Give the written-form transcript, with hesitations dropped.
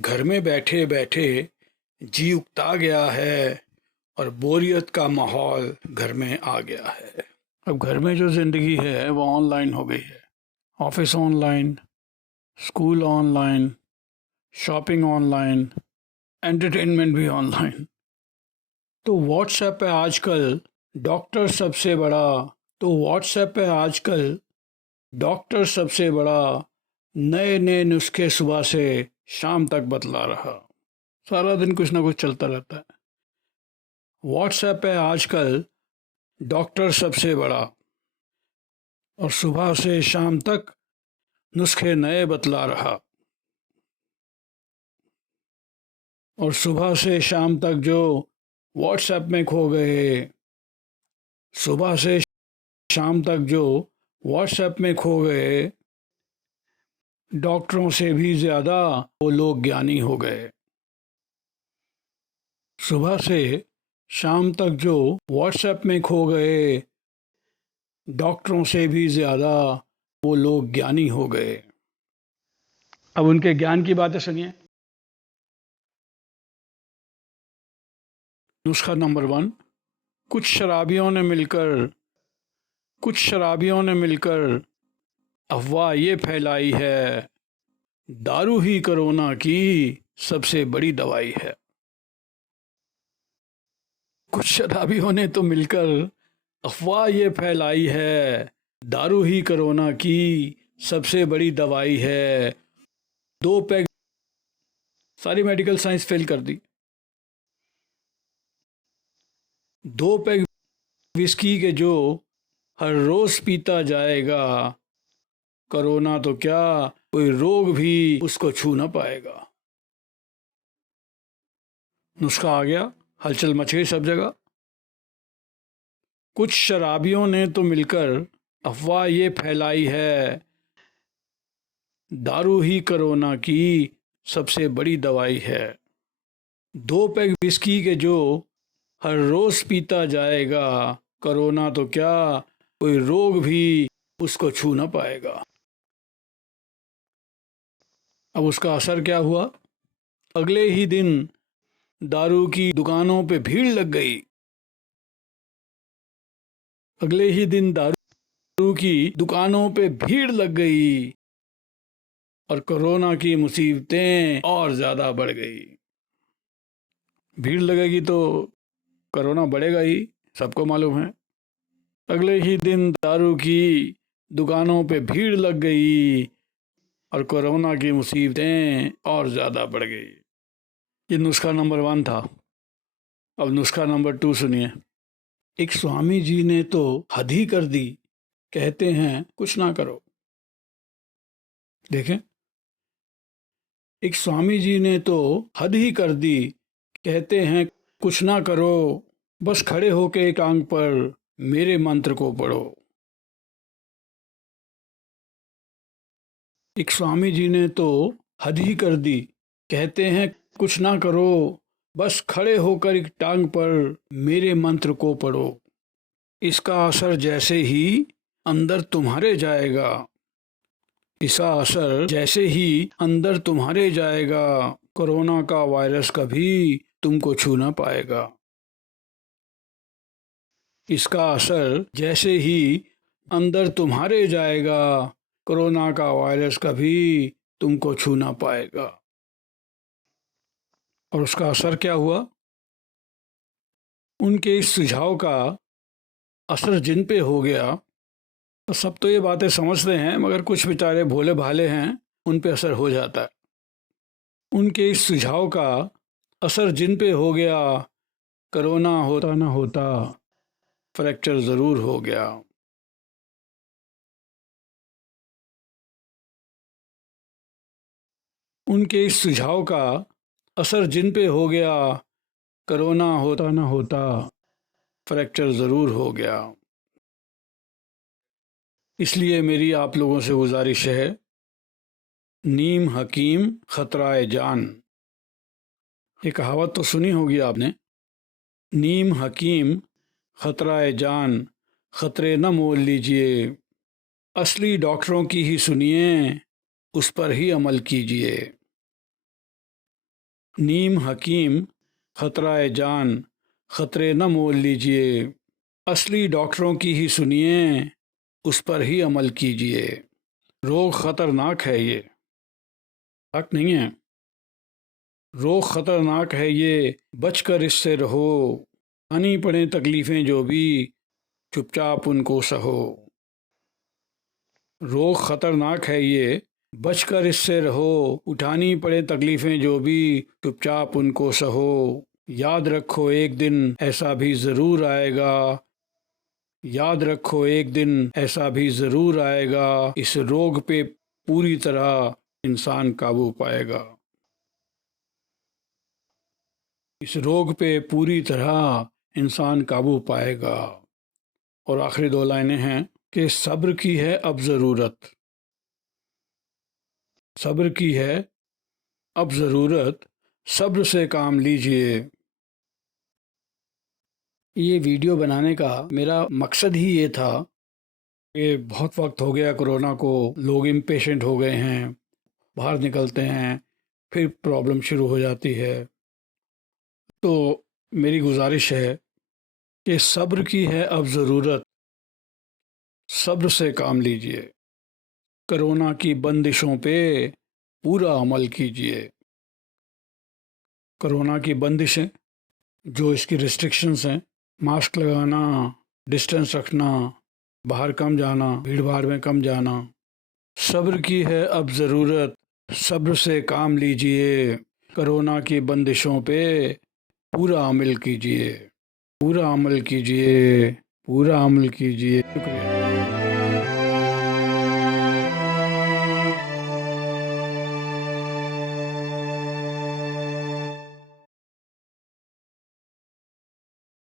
घर में बैठे बैठे जी उकता गया है और बोरियत का माहौल घर में आ गया है। अब घर में जो ज़िंदगी है वो ऑनलाइन हो गई है। Office online, school online, shopping online, entertainment भी ऑनलाइन। तो व्हाट्सएप पे आजकल डॉक्टर सबसे बड़ा तो व्हाट्सएप पे आजकल डॉक्टर सबसे बड़ा नए नए नुस्खे सुबह से शाम तक बतला रहा। सारा दिन कुछ ना कुछ चलता रहता है। व्हाट्सएप पे आजकल डॉक्टर सबसे बड़ा और सुबह से शाम तक नुस्खे नए बतला रहा। और सुबह से शाम तक जो व्हाट्सएप में खो गए, सुबह से शाम तक जो व्हाट्सएप में खो गए, डॉक्टरों से भी ज़्यादा वो लोग ज्ञानी हो गए। सुबह से शाम तक जो व्हाट्सएप में खो गए, डॉक्टरों से भी ज़्यादा वो लोग ज्ञानी हो गए। अब उनके ज्ञान की बातें सुनिए। नुस्खा नंबर 1। कुछ शराबियों ने मिलकर अफवाह ये फैलाई है, दारू ही कोरोना की सबसे बड़ी दवाई है। कुछ शराबियों ने तो मिलकर अफवाह ये फैलाई है, दारू ही कोरोना की सबसे बड़ी दवाई है। 2 पैग सारी मेडिकल साइंस फेल कर दी। 2 पैग विस्की के जो हर रोज़ पीता जाएगा, कोरोना तो क्या कोई रोग भी उसको छू ना पाएगा। नुस्खा आ गया, हलचल मच गई सब जगह। कुछ शराबियों ने तो मिलकर अफवाह ये फैलाई है, दारू ही कोरोना की सबसे बड़ी दवाई है। 2 पैग विस्की के जो हर रोज़ पीता जाएगा, कोरोना तो क्या कोई रोग भी उसको छू ना पाएगा। अब उसका असर क्या हुआ? अगले ही दिन दारू की दुकानों पे भीड़ लग गई। अगले ही दिन दारू की दुकानों पे भीड़ लग गई और कोरोना की मुसीबतें और ज़्यादा बढ़ गई। भीड़ लगेगी तो कोरोना बढ़ेगा ही, सबको मालूम है। अगले ही दिन दारू की दुकानों पे भीड़ लग गई और कोरोना की मुसीबतें और ज़्यादा बढ़ गई। ये नुस्खा नंबर 1 था। अब नुस्खा नंबर 2 सुनिए। एक स्वामी जी ने तो हद ही कर दी, कहते हैं कुछ ना करो। देखें, एक स्वामी जी ने तो हद ही कर दी, कहते हैं कुछ ना करो, बस खड़े होके एक टांग पर मेरे मंत्र को पढ़ो। एक स्वामी जी ने तो हद ही कर दी, कहते हैं कुछ ना करो, बस खड़े होकर एक टांग पर मेरे मंत्र को पढ़ो। इसका असर जैसे ही अंदर तुम्हारे जाएगा, इसका असर जैसे ही अंदर तुम्हारे जाएगा, कोरोना का वायरस कभी तुमको छू ना पाएगा। इसका असर जैसे ही अंदर तुम्हारे जाएगा, कोरोना का वायरस कभी तुमको छू ना पाएगा। और उसका असर क्या हुआ? उनके इस सुझाव का असर जिन पे हो गया, तो सब तो ये बातें समझते हैं, मगर कुछ बेचारे भोले भाले हैं, उन पे असर हो जाता है। उनके इस सुझाव का असर जिन पे हो गया, कोरोना होता ना होता फ्रैक्चर ज़रूर हो गया। उनके इस सुझाव का असर जिन पे हो गया, कोरोना होता ना होता फ्रैक्चर ज़रूर हो गया। इसलिए मेरी आप लोगों से गुजारिश है, नीम हकीम खतराए जान। ये कहावत तो सुनी होगी आपने। नीम हकीम खतराए जान, खतरे न मोल लीजिए, असली डॉक्टरों की ही सुनिए, उस पर ही अमल कीजिए। नीम हकीम खतरा जान खतरे न मोल लीजिए, असली डॉक्टरों की ही सुनिए, उस पर ही अमल कीजिए। रोग खतरनाक है ये, हक नहीं है। रोग खतरनाक है ये, बचकर इससे रहो, आनी पड़े तकलीफें जो भी, चुपचाप उनको सहो। रोग खतरनाक है ये, बचकर इससे रहो, उठानी पड़े तकलीफें जो भी, चुपचाप उनको सहो। याद रखो एक दिन ऐसा भी ज़रूर आएगा, याद रखो एक दिन ऐसा भी ज़रूर आएगा, इस रोग पे पूरी तरह इंसान काबू पाएगा। इस रोग पे पूरी तरह इंसान काबू पाएगा। और आखिरी दो लाइनें हैं कि सब्र की है अब ज़रूरत, सब्र की है अब ज़रूरत, सब्र से काम लीजिए। ये वीडियो बनाने का मेरा मकसद ही ये था कि बहुत वक्त हो गया कोरोना को, लोग इम्पेशेंट हो गए हैं, बाहर निकलते हैं फिर प्रॉब्लम शुरू हो जाती है। तो मेरी गुजारिश है कि सब्र की है अब ज़रूरत, सब्र से काम लीजिए। कोरोना की बंदिशों पे पूरा अमल कीजिए। कोरोना की बंदिशें, जो इसकी रिस्ट्रिक्शंस हैं, मास्क लगाना, डिस्टेंस रखना, बाहर कम जाना, भीड़ भाड़ में कम जाना, सब्र की है अब ज़रूरत, सब्र से काम लीजिए। कोरोना की बंदिशों पे पूरा अमल कीजिए, पूरा अमल कीजिए, पूरा अमल कीजिए। शुक्रिया।